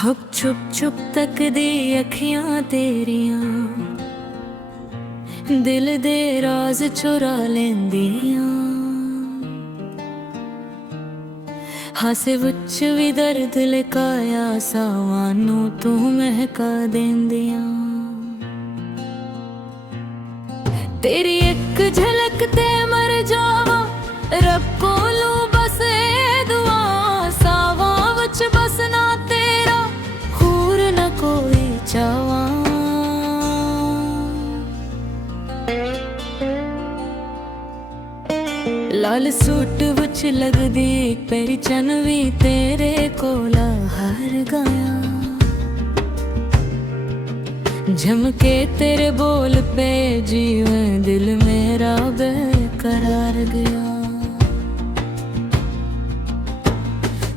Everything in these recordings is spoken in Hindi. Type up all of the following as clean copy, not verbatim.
हक छुप छुप तकदी अखियां तेरियां दिल दे राज चुरा लेंदियां। हासे विच भी दर्द लकाया सावानू तू महका देंदियां। तेरी एक झलक ते मर जावा रब कोलों बस ए दुआ। सावां विच बसना तेरा खूर न कोई चावा। लाल सूट विच लगदी पहचान भी तेरे कोला हार गया। झमके तेरे बोल पे जीवन दिल मेरा बेकरार गया।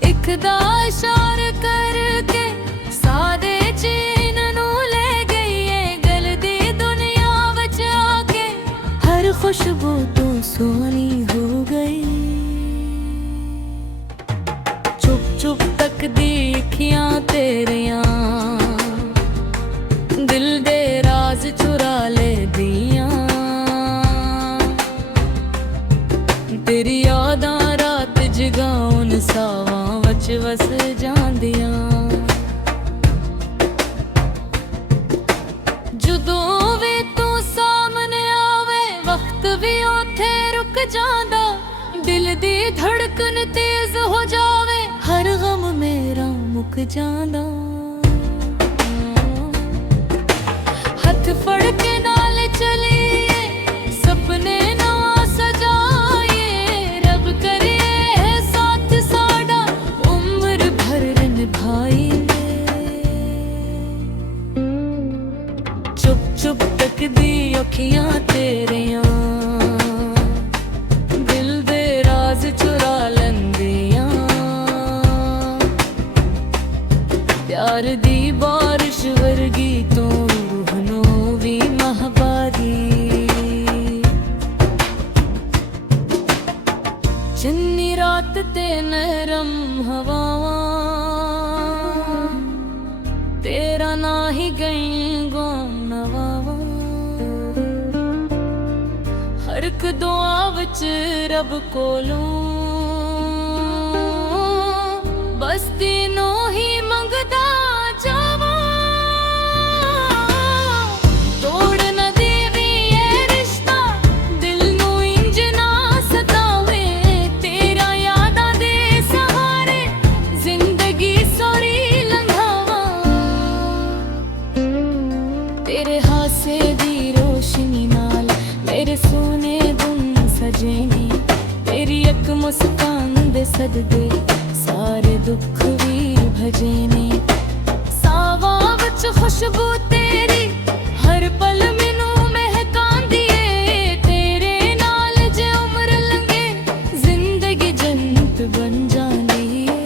एक दा इशारा करके सादे चैन नू ले गई है। गलदी दुनिया विच आके हर खुशबू तो सोनी हो गई। चुप चुप तकदी अखियां तेरियां दिल दे राज चुरा ले दियां। तेरी यादां रात जगाउन सावां वच वस जांदियां। जदों वे तू सामने आवे वक्त भी ओथे रुक जांदा। दिल दी धड़कन तेज हो जावे हर गम मेरा मुक जांदा। हथ फड़ के नाल चलिए सपने ना सजाए। रब करे साथ साड़ा उम्र भर निभाइए। चुप चुप तकदी अखियां तेरियां दिल दे राज चुरा लंदियां। प्यार दी बारिश वर्गी तू भी महबादी। चन्नी रात ते नरम हवावां तेरा ना ही गई गौम नवावां। हर एक दुआ विच रब कोलों बस तीनों ही मंगदा जावा। तेरे हासे दी रोशनी नाल मेरे सोने दिन सजे ने। तेरी एक मुस्कान दे सददे सारे दुख भी भजे ने। सावां विच खुशबू तेरी हर पल मैनू महकांदी है। तेरे नाल जे उम्र लंघे जिंदगी जन्नत बन जांदी है।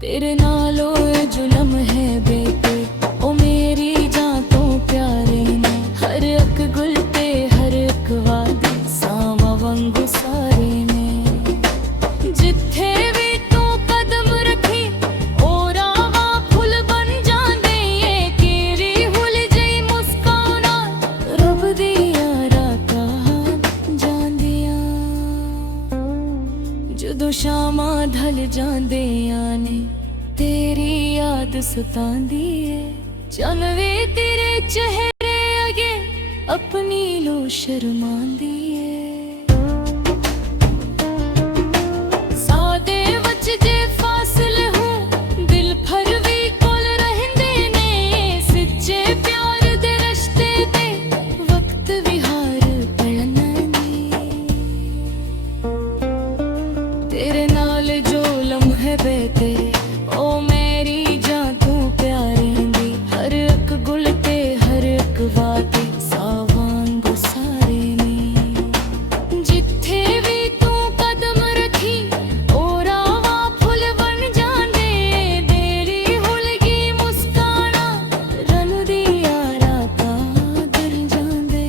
तेरे नालों जुलम है बेटे ओ मेरी जान तो प्यारे ने। हर एक गुल पे हर एक वादे सावां वांगू सारे ने। जिथे भी तू कदम रखी ओ रावां फुल बन जांदे। केरी हुल जई मुस्काना रब दी राता जांदियां। जदों शामां ढल जांदियां ने तेरी याद सतांदी है। चल वे तेरे चेहरे अगे अपनी लो शर्मांदी है। सादे वच जे फासले हो दिल फर भी कोल रहिंदे ने। सच्चे प्यार दे रिश्ते ते वक्त भी हार पड़ना ने। तेरे नाल जो लम्हे बेते ओ मेरी जान तू प्यारे दी। हर एक गुल ते हर एक वादे सावां गो सारे ने। जिथे भी तू कदम रखी ओ रावां फुल बन जांदे। तेरी हुलगी मुस्काना रन दी राता दर जांदे।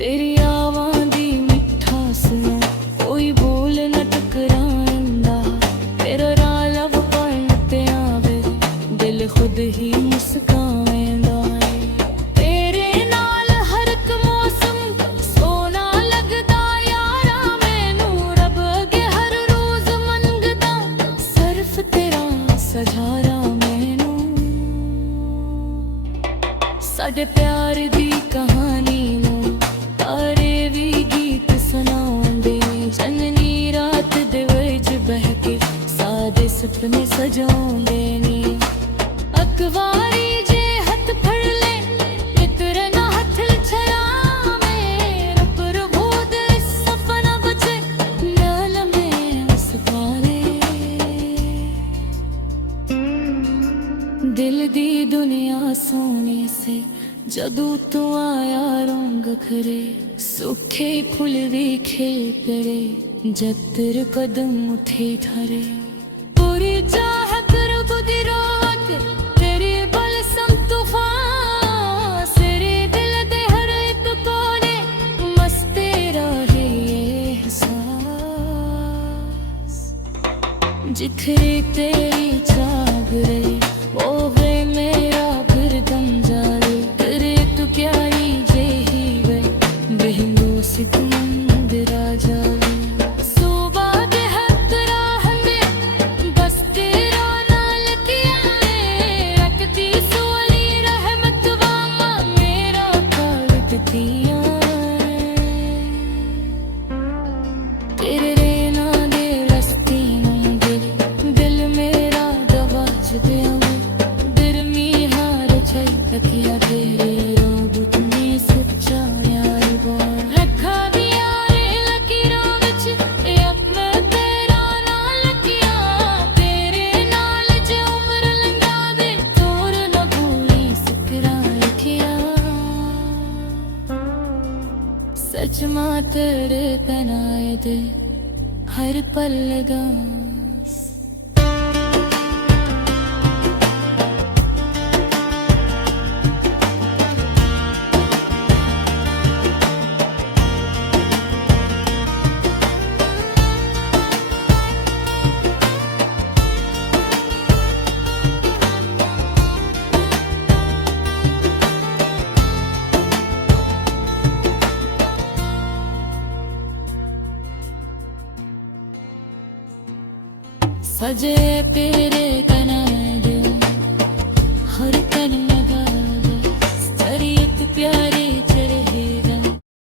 तेरी आवां दी मिठास कोई बोल न टकरांदा। ਜਦੋਂ ਤੂੰ ਆਇਆ ਰੰਗ ਖਰੇ ਸੁੱਖੇ ਫੁੱਲ ਵੀ ਖਿਲ ਪੜੇ ਜਦ ਤੇਰੇ ਕਦਮ ਉਠੇ ਠਰੇ पूरी चाहत रुत दी रात तेरी बलसम तूफान तेरे दिल दे हर एक कोने मस्त रहे ये एहसास जिथे तेरी जाग रहे ओ वे मेरा फिर दम जा रे तेरे तू क्या ही जे ही वे बेहलो सिकंद राजा तेरे रेना दे रस्ती नूं दिल मेरा दवाज दे दिरमी हार चल तकिया तेरे रोब तुनी सच्चा यार बोल रखा दिया रे लकीरां विच ए अपना तेरा नाल लकिया तेरे नाल जे उम्र लंघा दे तोर न भूली सकरा लिखिया सच मां तेरे पनाए दे हर पल लगा सजे तेरे